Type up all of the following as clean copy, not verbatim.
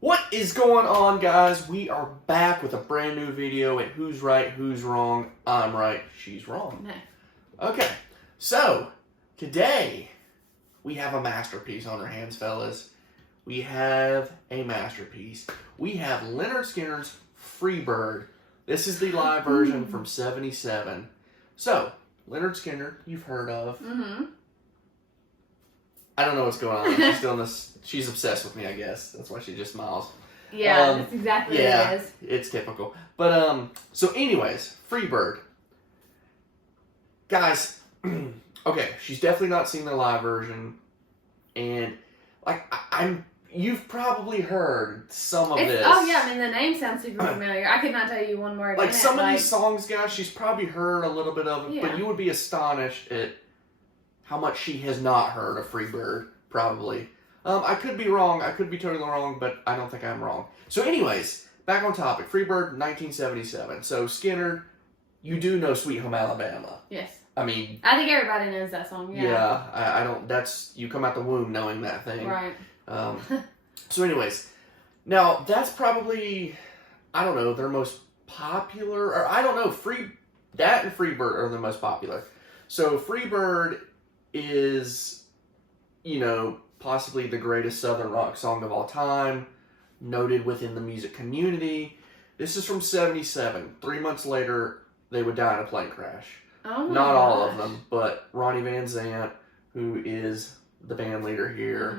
What is going on, guys? We are back with a brand new video at Who's Right, Who's Wrong. I'm right, she's wrong. No. Okay, so today we have a masterpiece on our hands, fellas. We have a masterpiece. We have Lynyrd Skynyrd's Free Bird. This is the live version from '77. So, Lynyrd Skynyrd, you've heard of. Mm-hmm. I don't know what's going on. She's doing this. She's obsessed with me, I guess. That's why she just smiles. Yeah, that's exactly what it is. It's typical. But, so anyways, Free Bird. Guys, okay, she's definitely not seen the live version. And, like, you've probably heard some of this. Oh, yeah, I mean, the name sounds super familiar. I could not tell you one word. Like, some of these songs, guys, she's probably heard a little bit of it. Yeah. But you would be astonished at how much she has not heard of Free Bird, probably. I could be wrong. I could be totally wrong, but I don't think I'm wrong. So anyways, back on topic. Free Bird, 1977. So Skynyrd, you do know Sweet Home Alabama. Yes. I mean... I think everybody knows that song, yeah. Yeah, I don't... That's... You come out the womb knowing that thing. Right. So anyways, now that's probably, I don't know, their most popular... Or I don't know, that and Free Bird are the most popular. So Free Bird is, you know, possibly the greatest Southern rock song of all time, noted within the music community. This is from '77. 3 months later, they would die in a plane crash. Oh my Not all gosh. of them, but Ronnie Van Zant, who is the band leader here.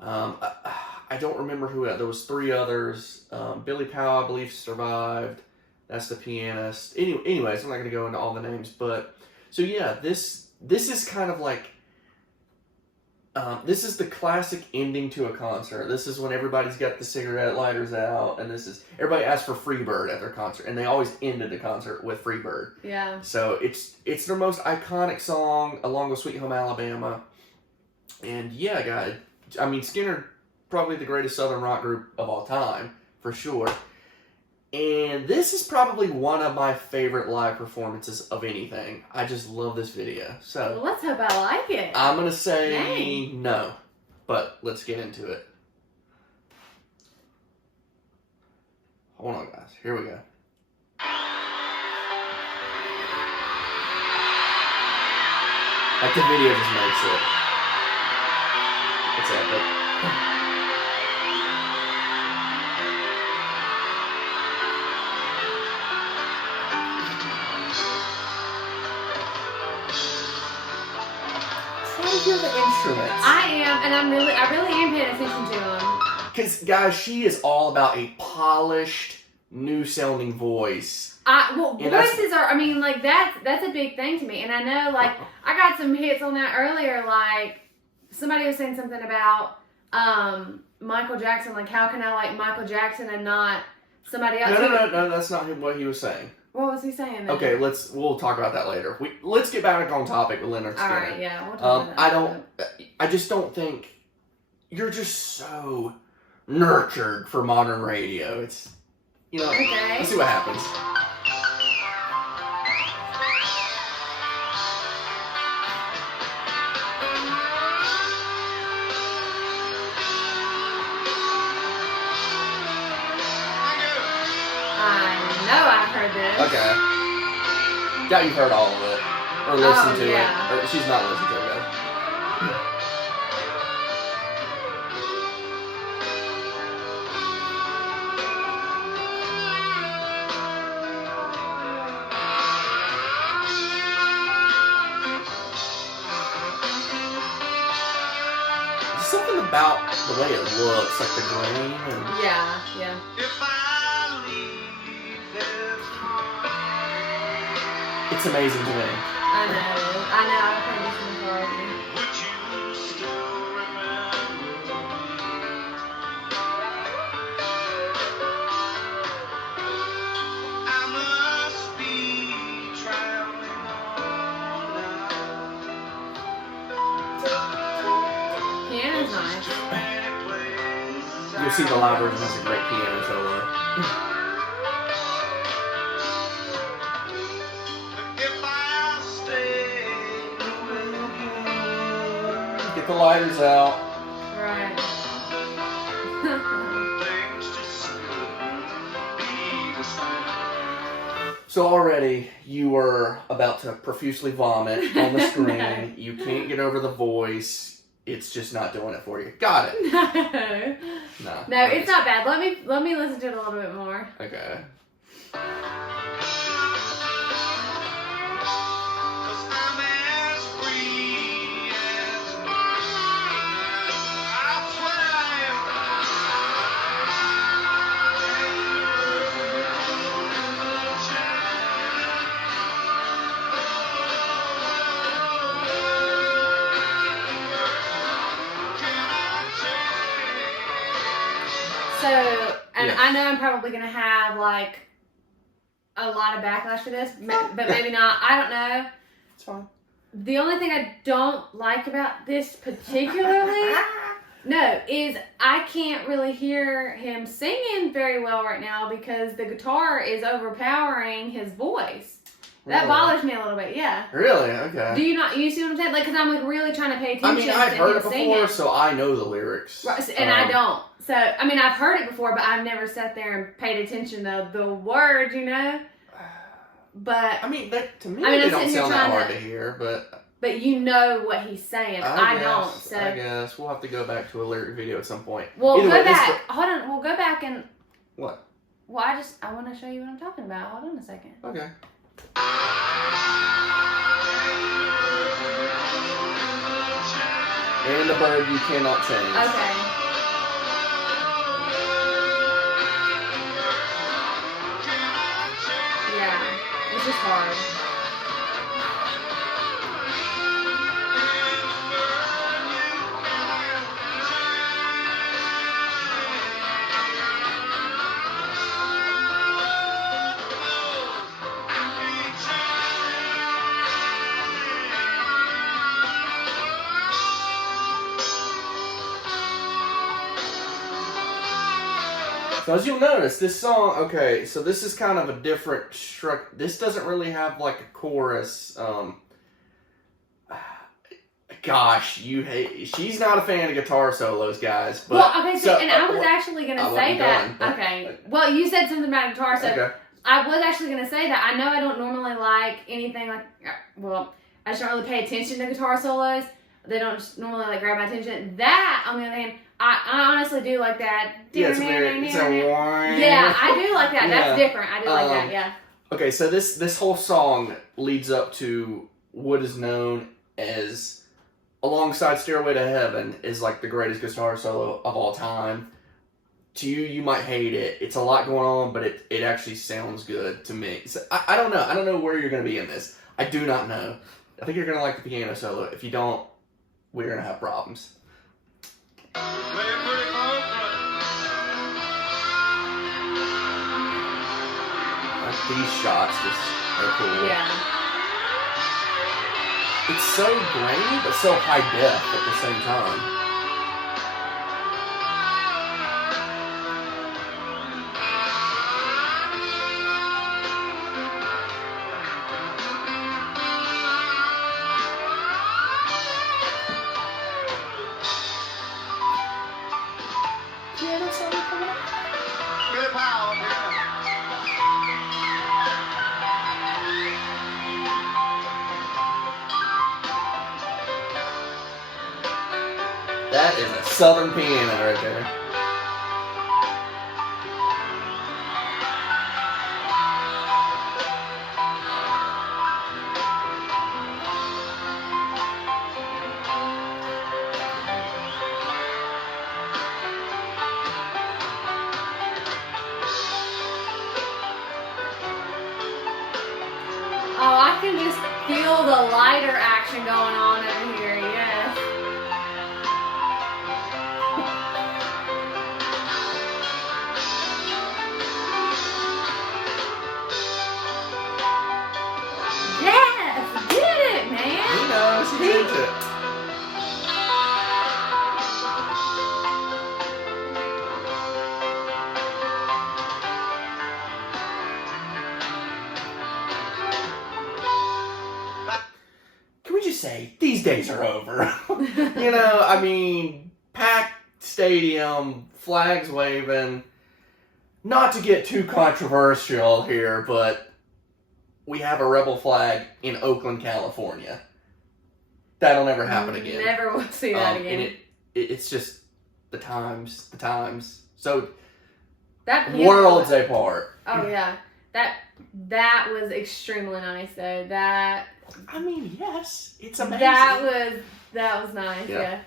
Mm-hmm. I don't remember who else. There was 3 others. Billy Powell, I believe, survived. That's the pianist. Anyways, I'm not going to go into all the names, but so yeah, this is kind of like, this is the classic ending to a concert. This is when everybody's got the cigarette lighters out, and everybody asks for Free Bird at their concert, and they always ended the concert with Free Bird. Yeah. So it's their most iconic song, along with Sweet Home Alabama. And yeah, guys, I mean, Skynyrd, probably the greatest Southern rock group of all time, for sure. And this is probably one of my favorite live performances of anything. I just love this video. So Well, let's hope I like it. I'm going to say Dang. no, but let's get into it. Hold on, guys. Here we go. Like, the video just makes it. It's epic. Feel the instruments. I am, and I really am paying attention to them. Because, guys, she is all about a polished, new-sounding voice. Voices are, I mean, like, that's a big thing to me. And I know, like, I got some hits on that earlier, like, somebody was saying something about Michael Jackson, like, how can I like Michael Jackson and not somebody else? No, that's not what he was saying. What was he saying then? Okay, we'll talk about that later. Let's get back on topic with Lynyrd Skynyrd. Alright, yeah, we'll talk about that. I just don't think you're just so nurtured for modern radio. It's, you know, Okay. Let's see what happens. I know I've heard this. Okay. Doubt you've heard all of it. Or listened to yeah. it. Or she's not listened to it, guys. There's something about the way it looks, like the grain and... Yeah. It's amazing to me. I know. I've heard this one already. Piano's nice. You'll see the live version has a great piano solo. Get the lighters out. Right. So already you were about to profusely vomit on the screen. No. You can't get over the voice. It's just not doing it for you. Got it. No. No. It's not bad. Let me listen to it a little bit more. Okay. So, and Yeah. I know I'm probably going to have, like, a lot of backlash for this, but maybe not. I don't know. It's fine. The only thing I don't like about this particularly, is I can't really hear him singing very well right now because the guitar is overpowering his voice. That Really? bothers me a little bit, yeah. Really? Okay. Do you not, you see what I'm saying? Like, because I'm, like, really trying to pay attention I mean, I've to heard him it before, singing. so I know the lyrics. Right, and I don't. So, I mean, I've heard it before, but I've never sat there and paid attention to the words, you know? But I mean, to me, I mean, they I'm don't sitting here sound that trying hard to- to hear, but you know what he's saying. I guess, don't. So, I guess we'll have to go back to a lyric video at some point. well, Either go way, this- back. Hold on. We'll go back and. What? Well, I want to show you what I'm talking about. Hold on a second. Okay. And the bird you cannot change. Okay. Yeah, it's just hard. So as you'll notice, this song, okay, so this is kind of a different structure. This doesn't really have like a chorus. Gosh, she's not a fan of guitar solos, guys. But, Well, okay, so, and I was actually going to I'll say let that. you go on. Okay. Well, you said something about guitar, so Okay. I was actually going to say that. I know I don't normally like anything like, well, I just don't really pay attention to guitar solos. They don't just normally like grab my attention. That, on the other hand, I honestly do like that. Yeah, it's a whine. Yeah, I do like that. Yeah. That's different. I do like that, yeah. Okay, so this whole song leads up to what is known as, alongside Stairway to Heaven, is like the greatest guitar solo of all time. To you, you might hate it. It's a lot going on, but it actually sounds good to me. So I don't know. I don't know where you're going to be in this. I do not know. I think you're going to like the piano solo. If you don't, we're going to have problems. These shots just are cool. Yeah. It's so grainy, but so high def at the same time. That is a southern piano right there. Oh, I can just feel the lighter action going on over here, yes. Yes, did it, man. He knows, he's into it. Can we just say, these days are over? You know, I mean, packed stadium, flags waving. Not to get too controversial here, but we have a rebel flag in Oakland, California. That'll never happen again. Never will see that again. And it's just the times. So that worlds apart. Oh yeah, that was extremely nice though. That I mean, yes, it's amazing. That was nice. Yeah.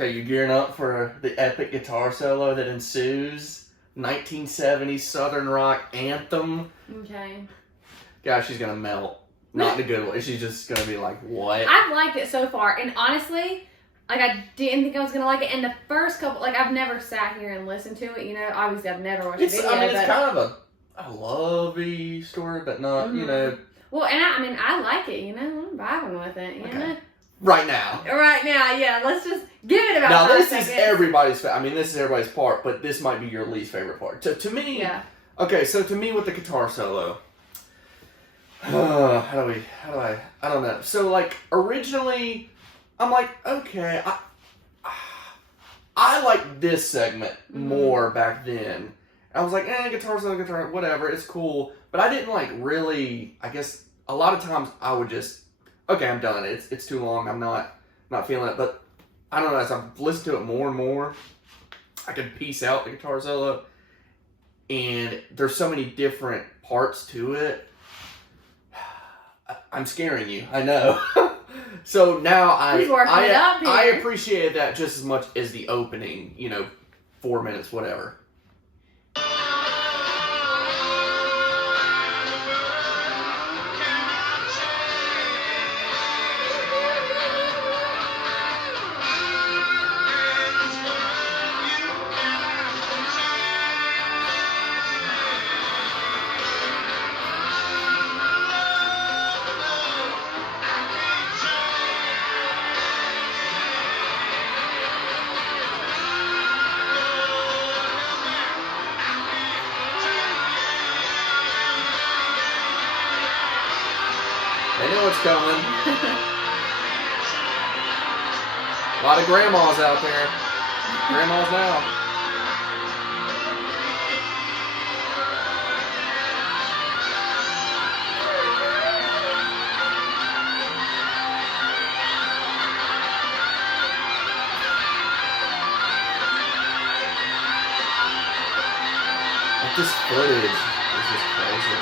Okay, you're gearing up for the epic guitar solo that ensues. 1970s Southern rock anthem. Okay. Gosh, she's gonna melt. Not in a good way. She's just gonna be like, what? I've liked it so far, and honestly, like I didn't think I was gonna like it. And the first couple, like I've never sat here and listened to it. You know, obviously I've never watched a video. I mean, it's but, kind of a lovey story, but not, you know. Well, and I like it. You know, I'm vibing with it. You know. Right now. Right now, yeah. Let's just give it about 5 this seconds. is everybody's. I mean, this is everybody's part, but this might be your least favorite part. To me. Yeah. Okay, so to me with the guitar solo. I don't know. So like originally, I'm like, okay, I like this segment more back then. I was like, guitar solo, whatever, it's cool. But I didn't like really. I guess a lot of times I would just, okay, I'm done. It's too long. I'm not feeling it. But I don't know. As I've listened to it more and more, I can piece out the guitar solo, and there's so many different parts to it. I'm scaring you. I know. So now I appreciate that just as much as the opening. 4 minutes, whatever. They know what's coming. A lot of grandmas out there. Grandmas now. Like this footage is just crazy.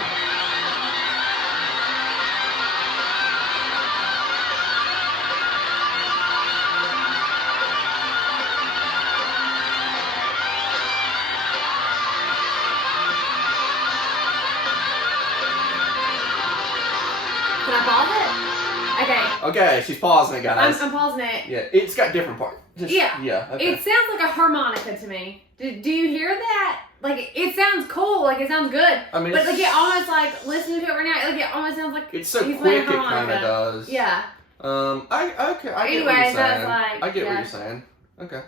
Can I pause it? Okay. Okay, she's pausing it, guys. I'm pausing it. Yeah, it's got different parts. Yeah. Yeah. Okay. It sounds like a harmonica to me. Do you hear that? Like, it sounds cool. Like, it sounds good. I mean, but like, it almost like listening to it right now. Like, it almost sounds like it's so quick. It kind of does. Yeah. I get what you're saying. I get what you're saying. Okay.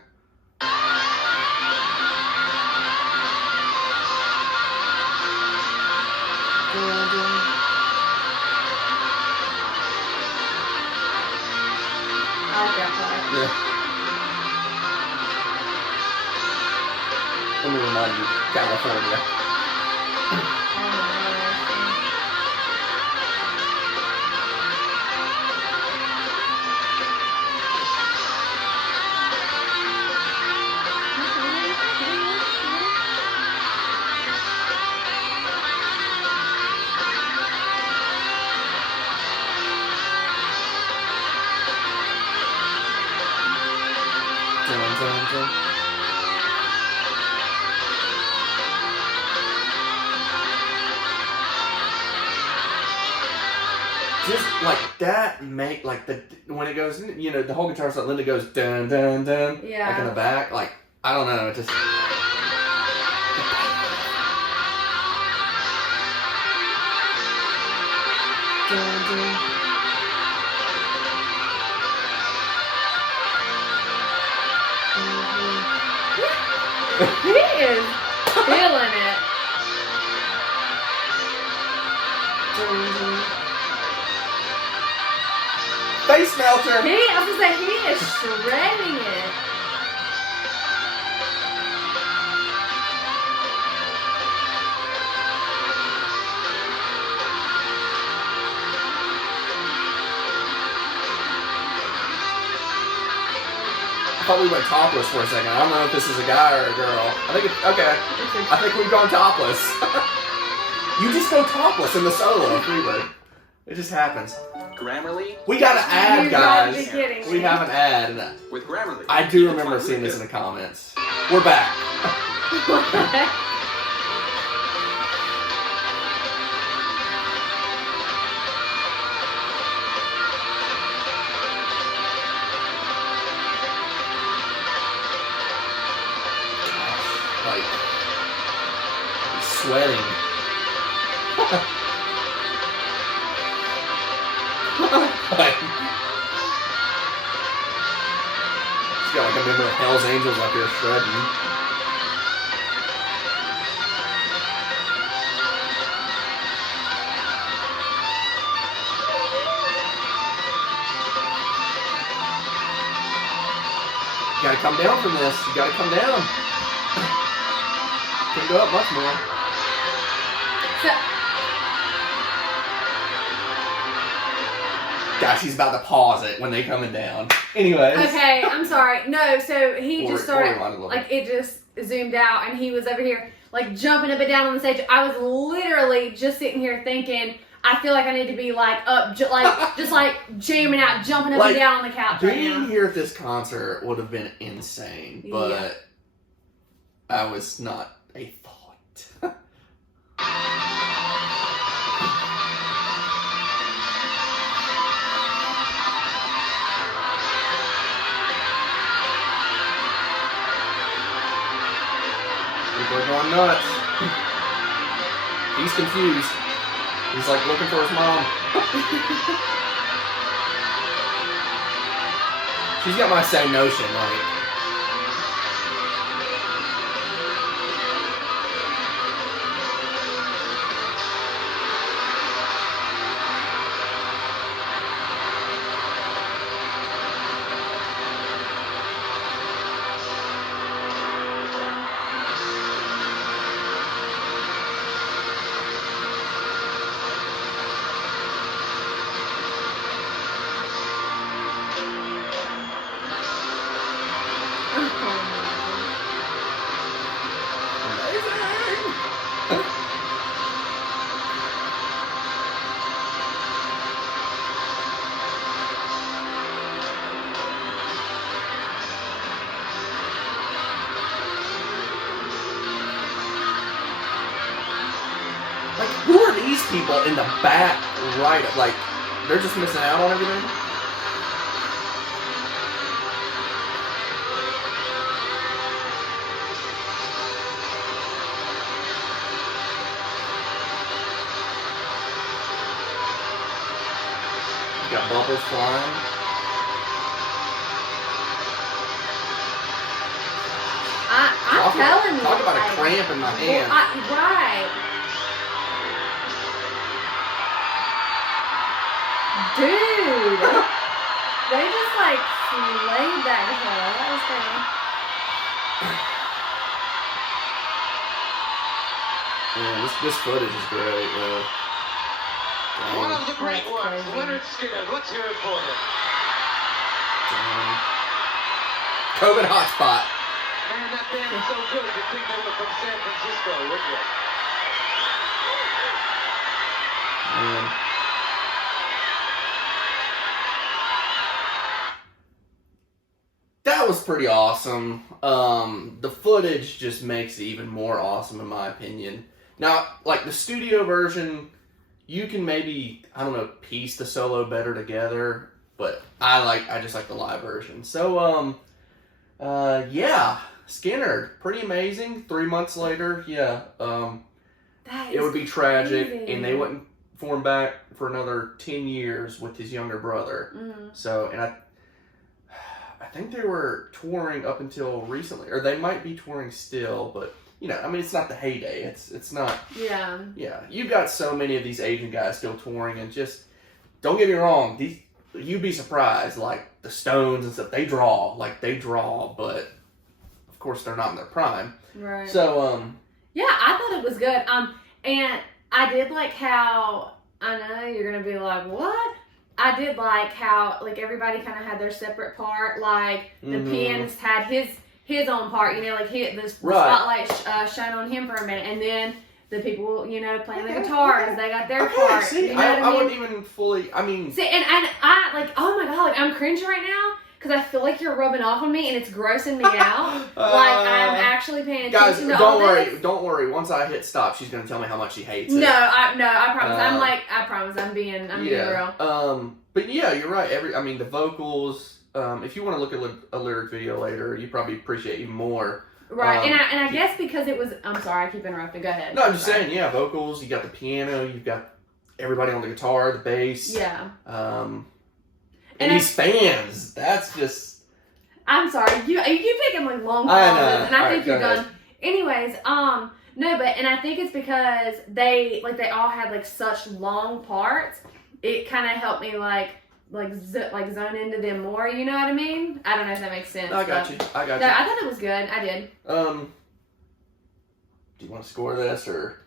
I like that part. Yeah. Let me remind you, California. Just like that, when it goes, the whole guitar stuff, Linda goes dun dun dun, Yeah. like in the back, like I don't know, it just. Dun, dun. He is feeling it. Face melter. I was gonna say, he is shredding it. I thought we went topless for a second. I don't know if this is a guy or a girl. Okay. I think we've gone topless. You just go topless in the solo of Freebird. It just happens. Grammarly. We got an ad, You guys. gotta be kidding We me. have an ad. With Grammarly. I do remember seeing this in the comments. We're back. Like, he's sweating. Like, he's got like a member of Hell's Angels up here shredding. You gotta come down from this. You gotta come down. Can't go up much more. Gosh, he's about to pause it when they coming down. Anyways. Okay, I'm sorry. No, so he just started, rewind a little like, it just zoomed out, and he was over here, like, jumping up and down on the stage. I was literally just sitting here thinking, I feel like I need to be, like, up, just like, jamming out, jumping up and down on the couch right now. Being here at this concert would have been insane, but Yeah. I was not a thought. People are going nuts. He's confused. He's like looking for his mom. She's got my same notion, like. Like, who are these people in the back right? Like, they're just missing out on everything? You got bubbles flying. I'm telling you. Talk about a like, cramp in my hand. Right. Dude. They just like slayed that guitar. That was Man, this footage is great, though. One of the great That's ones, crazy. Lynyrd Skynyrd. Let's hear it for him. COVID hotspot. Man, that band is so good, you'd think they were from San Francisco, wouldn't you? Man. That was pretty awesome. The footage just makes it even more awesome in my opinion. Now, like the studio version, you can maybe, I don't know, piece the solo better together, but I just like the live version. So, yeah, Skynyrd, pretty amazing. 3 months later, yeah, That it would be tragic, crazy. and they wouldn't form back for another 10 years with his younger brother. Mhm. So, and I think they were touring up until recently, or they might be touring still, but you know, I mean, it's not the heyday. It's not. Yeah. Yeah, you've got so many of these Asian guys still touring, and just don't get me wrong, you'd be surprised, like the Stones and stuff. They draw, but of course they're not in their prime. Right. So, yeah, I thought it was good. And I did like how, I know you're gonna be like, what? I did like how like everybody kind of had their separate part. Like the Mhm. pianist had his own part, you know, like the Right. spotlight shone on him for a minute, and then the people, you know, playing the Okay, guitars, okay. they got their Okay, part. see, you know I what wouldn't even fully. I mean, See, and I like, oh my god, like I'm cringing right now because I feel like you're rubbing off on me and it's grossing me out. Like I'm actually paying guys, attention to all this. don't worry. Once I hit stop, she's gonna tell me how much she hates it. No, I promise. Uh, I promise. I'm being real. But yeah, you're right. The vocals. If you want to look at a lyric video later, you probably appreciate even more. Right, and I guess because it was. I'm sorry, I keep interrupting. Go ahead. No, I'm just Sorry. saying. Yeah, vocals. You got the piano. You've got everybody on the guitar, the bass. Yeah. And these fans. That's just. I'm sorry. You picking like long I know. pauses, and I All think right, you're go ahead. done. Anyways, no, but and I think it's because they all had like such long parts. It kind of helped me like zone into them more. You know what I mean? I don't know if that makes sense. I got but- you. I got No, you. I thought it was good. I did. Do you want to score this or?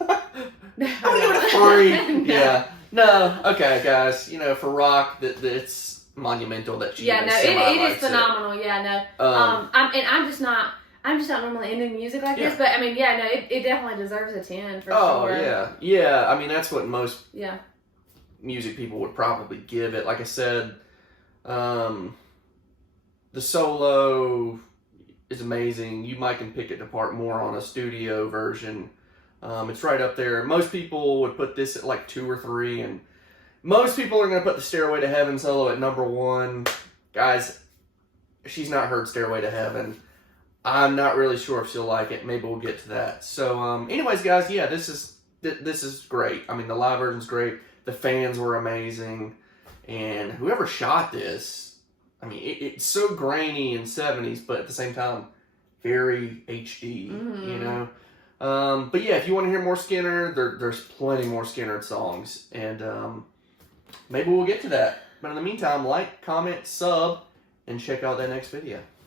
No, I'm gonna give it a 3. No. Yeah. No. Okay, guys. You know, for rock, it's monumental that she. Yeah, even no, it semi-likes is phenomenal. Yeah, no. Um, I'm just not normally into music like this, but I mean, yeah, no, it definitely deserves a 10 for Oh sure. yeah. I mean, that's what most Yeah. music people would probably give it. Like I said, the solo is amazing. You might can pick it apart more on a studio version. It's right up there. Most people would put this at like 2 or 3, and most people are going to put the Stairway to Heaven solo at number 1. Guys, she's not heard Stairway to Heaven. I'm not really sure if she'll like it. Maybe we'll get to that. So, anyways, guys, yeah, this is great. I mean, the live version's great. The fans were amazing, and whoever shot this, I mean, it's so grainy in 70s, but at the same time, very HD. Mhm. You know. But yeah, if you want to hear more Skynyrd, there's plenty more Skynyrd songs, and maybe we'll get to that. But in the meantime, like, comment, sub, and check out that next video.